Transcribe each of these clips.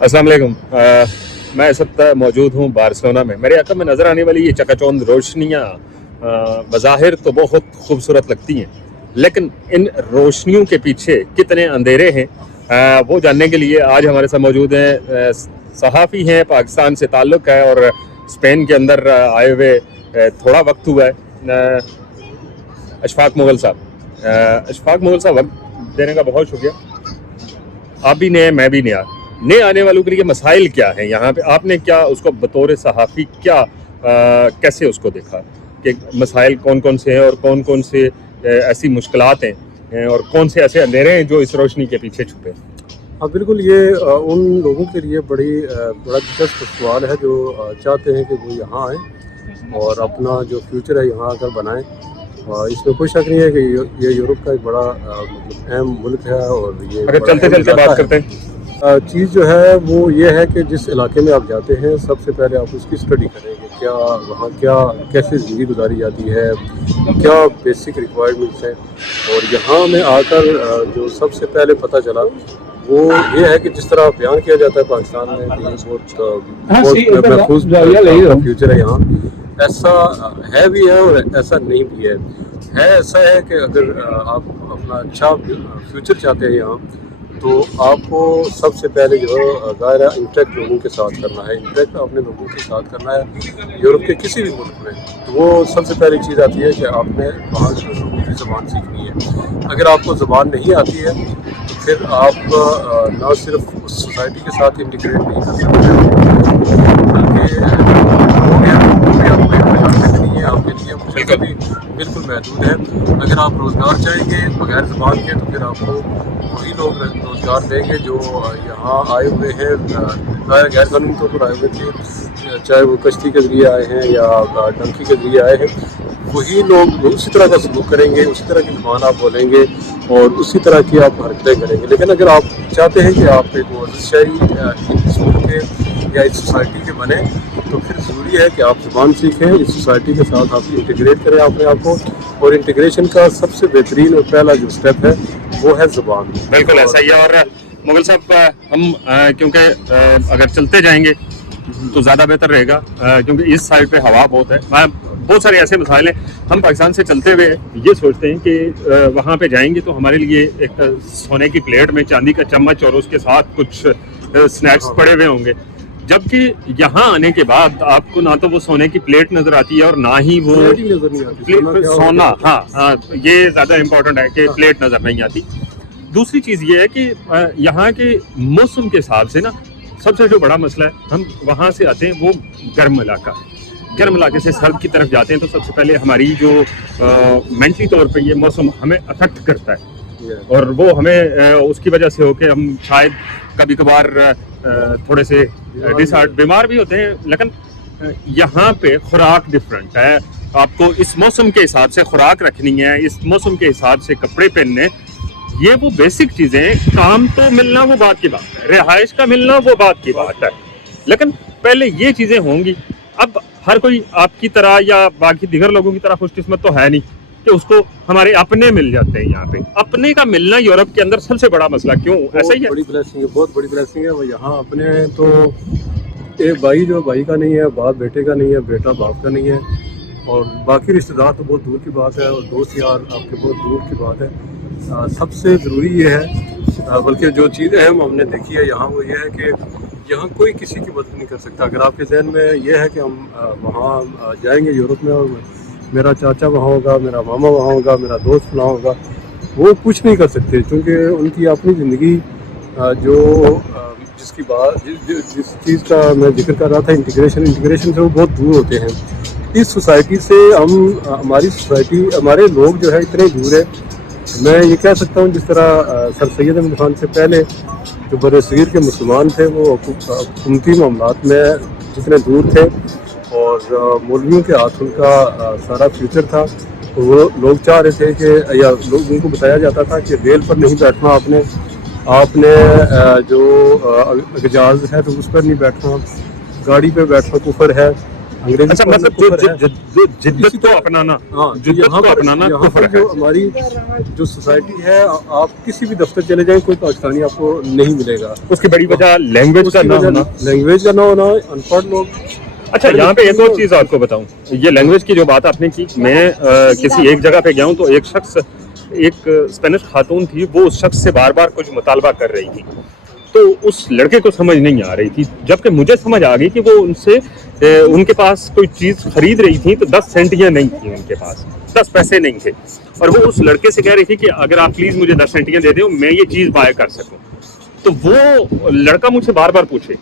अस्सलाम वालेकुम। मैं इस वक्त मौजूद हूँ बार्सिलोना में। मेरे अक़ब में नज़र आने वाली ये चकाचौंध रोशनियाँ बज़ाहिर तो बहुत खूबसूरत लगती हैं, लेकिन इन रोशनियों के पीछे कितने अंधेरे हैं वो जानने के लिए आज हमारे साथ मौजूद हैं सहाफ़ी हैं, पाकिस्तान से ताल्लुक़ है और स्पेन के अंदर आए हुए थोड़ा वक्त हुआ है। अशफाक मुग़ल साहब, अशफाक मुग़ल साहब, वक्त देने का बहुत शुक्रिया। आप भी नए, मैं भी नए आने वालों के लिए मसाइल क्या हैं यहाँ पे? आपने क्या उसको बतौर सहाफ़ी क्या कैसे उसको देखा कि मसाइल कौन कौन से हैं और कौन कौन से ऐसी मुश्किलात हैं और कौन से ऐसे अंधेरे हैं जो इस रोशनी के पीछे छुपे? हाँ बिल्कुल, ये उन लोगों के लिए बड़ा दिलचस्प सवाल है जो चाहते हैं कि वो यहाँ आएँ और अपना जो फ्यूचर है यहाँ आकर बनाएं। इसमें कोई शक नहीं है कि ये यूरोप का एक बड़ा अहम मुल्क है। और ये अगर चलते चलते बात करते हैं, चीज़ जो है वो ये है कि जिस इलाके में आप जाते हैं सबसे पहले आप उसकी स्टडी करेंगे, क्या वहाँ कैसे ज़िंदगी गुजारी जाती है, क्या बेसिक रिक्वायरमेंट्स हैं। और यहाँ में आकर जो सबसे पहले पता चला वो ये है कि जिस तरह बयान किया जाता है पाकिस्तान में कि बहुत महफूज फ्यूचर है यहाँ, ऐसा है भी है और ऐसा नहीं भी है। ऐसा है कि अगर आप अपना अच्छा फ्यूचर चाहते हैं यहाँ, तो आपको सबसे पहले जो ज़ाहिर है इंटरेक्ट लोगों के साथ करना है, इंटरेक्ट अपने लोगों के साथ करना है यूरोप के किसी भी मुल्क में। तो वो सबसे पहली चीज़ आती है कि आपने वहाँ के लोगों की ज़बान सीखनी है। अगर आपको ज़बान नहीं आती है तो फिर आप ना सिर्फ उस सोसाइटी के साथ इंटीग्रेट नहीं कर सकते, बल्कि आपके लिए मुश्किल भी बिल्कुल महदूद है। अगर आप रोज़गार चाहेंगे बगैर ज़बान के तो फिर आपको वही लोग रोज़गार देंगे जो यहाँ आए हुए हैं, गैर कानूनी तौर पर आए हुए थे, चाहे वो कश्ती के ज़रिए आए हैं या डंकी के ज़रिए आए हैं। वही लोग उसी तरह का सलूक करेंगे, उसी तरह की ज़बान आप बोलेंगे और उसी तरह की आप हरकतें करेंगे। लेकिन अगर आप चाहते हैं कि आप एक वर्जिश इस मुल्क के या इस सोसाइटी के बने, तो फिर ज़रूरी है कि आप ज़बान सीखें, इस सोसाइटी के साथ आप इंटीग्रेट करें अपने आप को। और इंटीग्रेशन का सबसे बेहतरीन और पहला जो स्टेप है वो है ज़बान। बिल्कुल ऐसा ही है। और मुग़ल साहब, हम क्योंकि अगर चलते जाएंगे तो ज़्यादा बेहतर रहेगा, क्योंकि इस साइड पे हवा बहुत है, बहुत सारे ऐसे मसाइल हैं। हम पाकिस्तान से चलते हुए ये सोचते हैं कि वहाँ पे जाएंगे तो हमारे लिए एक सोने की प्लेट में चांदी का चम्मच और उसके साथ कुछ स्नैक्स पड़े हुए होंगे, जबकि यहाँ आने के बाद आपको ना तो वो सोने की प्लेट नजर आती है और ना ही वो सोना। हाँ, ये ज़्यादा इम्पोर्टेंट है कि प्लेट नज़र नहीं आती। दूसरी चीज़ ये है कि यहाँ के मौसम के हिसाब से ना सबसे जो बड़ा मसला है, हम वहाँ से आते हैं वो गर्म इलाका है, गर्म इलाके से सर्द की तरफ जाते हैं, तो सबसे पहले हमारी जो मेंटली तौर पे ये मौसम हमें अफेक्ट करता है और वो हमें उसकी वजह से हो के हम शायद कभी कभार थोड़े से बीमार भी होते हैं। लेकिन यहाँ पे खुराक डिफरेंट है, आपको इस मौसम के हिसाब से खुराक रखनी है, इस मौसम के हिसाब से कपड़े पहनने, ये वो बेसिक चीज़ें हैं। काम तो मिलना वो बात की बात है, रिहाइश का मिलना वो बात की बात है, लेकिन पहले ये चीज़ें होंगी। अब हर कोई आपकी तरह या बाकी दिगर लोगों की तरह खुशकिस्मत तो है नहीं कि उसको हमारे अपने मिल जाते हैं। यहाँ पे अपने का मिलना यूरोप के अंदर सबसे बड़ा मसला, क्यों ऐसा ही है? बड़ी ब्लेसिंग है, बहुत बड़ी ब्लेसिंग है। वो यहाँ अपने तो एक भाई जो भाई का नहीं है, बाप बेटे का नहीं है, बेटा बाप का नहीं है, और बाकी रिश्तेदार तो बहुत दूर की बात है, और दोस्त यार आपके बहुत दूर की बात है। सबसे ज़रूरी ये है, बल्कि जो चीज़ अहम हमने देखी है यहाँ, वो ये है कि यहाँ कोई किसी की मदद नहीं कर सकता। अगर आपके जहन में ये है कि हम वहाँ जाएंगे यूरोप में और मेरा चाचा वहाँ होगा, मेरा मामा वहाँ होगा, मेरा दोस्त वहाँ होगा, वो कुछ नहीं कर सकते, क्योंकि उनकी अपनी ज़िंदगी जो जिसकी बात जिस चीज़ का मैं जिक्र कर रहा था, इंटीग्रेशन से वो बहुत दूर होते हैं। इस सोसाइटी से हमारी सोसाइटी, हमारे लोग जो है इतने दूर है। मैं ये कह सकता हूँ जिस तरह सर सैयद अहमद खान से पहले जो बरसगीर के मुसलमान थे वो हुकूमती मामलात में जितने दूर थे और मौलवियों के हाथ उनका सारा फ्यूचर था, तो वो लोग चाह रहे थे कि, या लोगों को बताया जाता था कि रेल पर नहीं बैठना, आपने जो एजाज़ है तो उस पर नहीं बैठना, गाड़ी पे बैठना कुफर है, अंग्रेजी अच्छा, पढ़ना मतलब कुफर है। जिद्दत को अपनाना, हाँ, तो जिद्दत यहाँ को पर अपनाना यहाँ कुफर पर है। जो हमारी जो सोसाइटी है, आप किसी भी दफ्तर चले जाएं, कोई पाकिस्तानी आपको नहीं मिलेगा। उसकी बड़ी वजह लैंग्वेज का ना होना। लैंग्वेज का ना होना, अनपढ़ लोग। अच्छा, यहाँ पे एक और चीज़ आपको बताऊं, ये लैंग्वेज की जो बात आपने की, मैं किसी एक जगह पे गया हूँ तो एक शख्स, एक स्पेनिश खातून थी, वो उस शख्स से बार बार कुछ मुतालबा कर रही थी, तो उस लड़के को समझ नहीं आ रही थी, जबकि मुझे समझ आ गई कि वो उनसे उनके पास कोई चीज़ खरीद रही थी तो 10 सेंटियाँ नहीं थी उनके पास, 10 पैसे नहीं थे, और वो उस लड़के से कह रही थी कि अगर आप प्लीज़ मुझे 10 सेंटियाँ दे दो, मैं ये चीज़ बाय कर सकूँ। तो वो लड़का मुझसे बार बार पूछे,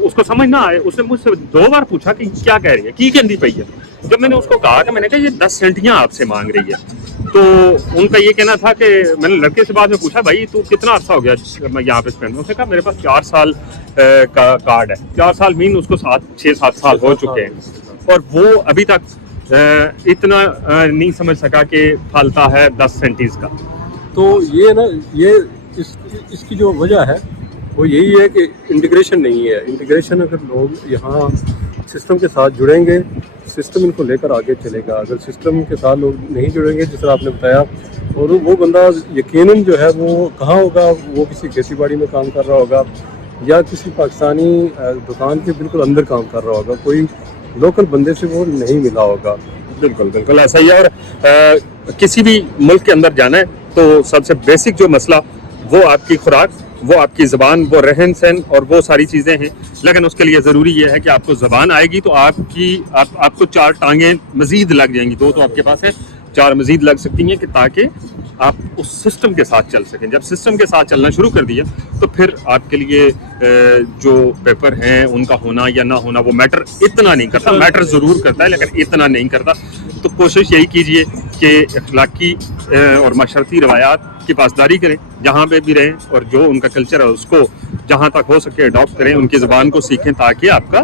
उसको समझ ना आए, उसने मुझसे 2 बार पूछा कि क्या कह रही है, की कहती पई है। जब मैंने उसको कहा कि मैंने कहा ये 10 सेंटियाँ आपसे मांग रही है, तो उनका ये कहना था कि मैंने लड़के से बाद में पूछा, भाई तू कितना अर्सा हो गया मैं यहाँ पे स्पेंड, उसने कहा मेरे पास 4 साल का कार्ड है। 4 साल मीन उसको 6-7 साल हो चुके हैं, और वो अभी तक इतना नहीं समझ सका कि फालता है 10 सेंटीज का। तो ये ना, ये इसकी जो वजह है वो यही है कि इंटीग्रेशन नहीं है। इंटीग्रेशन, अगर लोग यहाँ सिस्टम के साथ जुड़ेंगे, सिस्टम इनको लेकर आगे चलेगा। अगर सिस्टम के साथ लोग नहीं जुड़ेंगे, जिस तरह आपने बताया, और वो बंदा यकीनन जो है वो कहाँ होगा, वो किसी खेती बाड़ी में काम कर रहा होगा या किसी पाकिस्तानी दुकान के बिल्कुल अंदर काम कर रहा होगा, कोई लोकल बंदे से वो नहीं मिला होगा। बिल्कुल बिल्कुल ऐसा ही है। और किसी भी मुल्क के अंदर जाना है तो सबसे बेसिक जो मसला वो आपकी खुराक, वो आपकी ज़बान, वो रहन सहन और वो सारी चीज़ें हैं। लेकिन उसके लिए ज़रूरी ये है कि आपको ज़बान आएगी तो आपको 4 टांगें मज़ीद लग जाएंगी, 2 तो आपके पास है, 4 मज़ीद लग सकती हैं, कि ताकि आप उस सिस्टम के साथ चल सकें। जब सिस्टम के साथ चलना शुरू कर दिया तो फिर आपके लिए जो पेपर हैं उनका होना या ना होना वो मैटर इतना नहीं करता, मैटर ज़रूर करता है लेकिन इतना नहीं करता। तो कोशिश यही कीजिए कि अखलाकी और माशरती रवायात की पासदारी करें, जहाँ पे भी रहें, और जो उनका कल्चर है उसको जहाँ तक हो सके अडॉप्ट करें, उनकी ज़बान को सीखें, ताकि आपका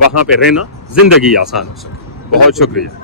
वहाँ पे रहना, ज़िंदगी आसान हो सके। बहुत शुक्रिया।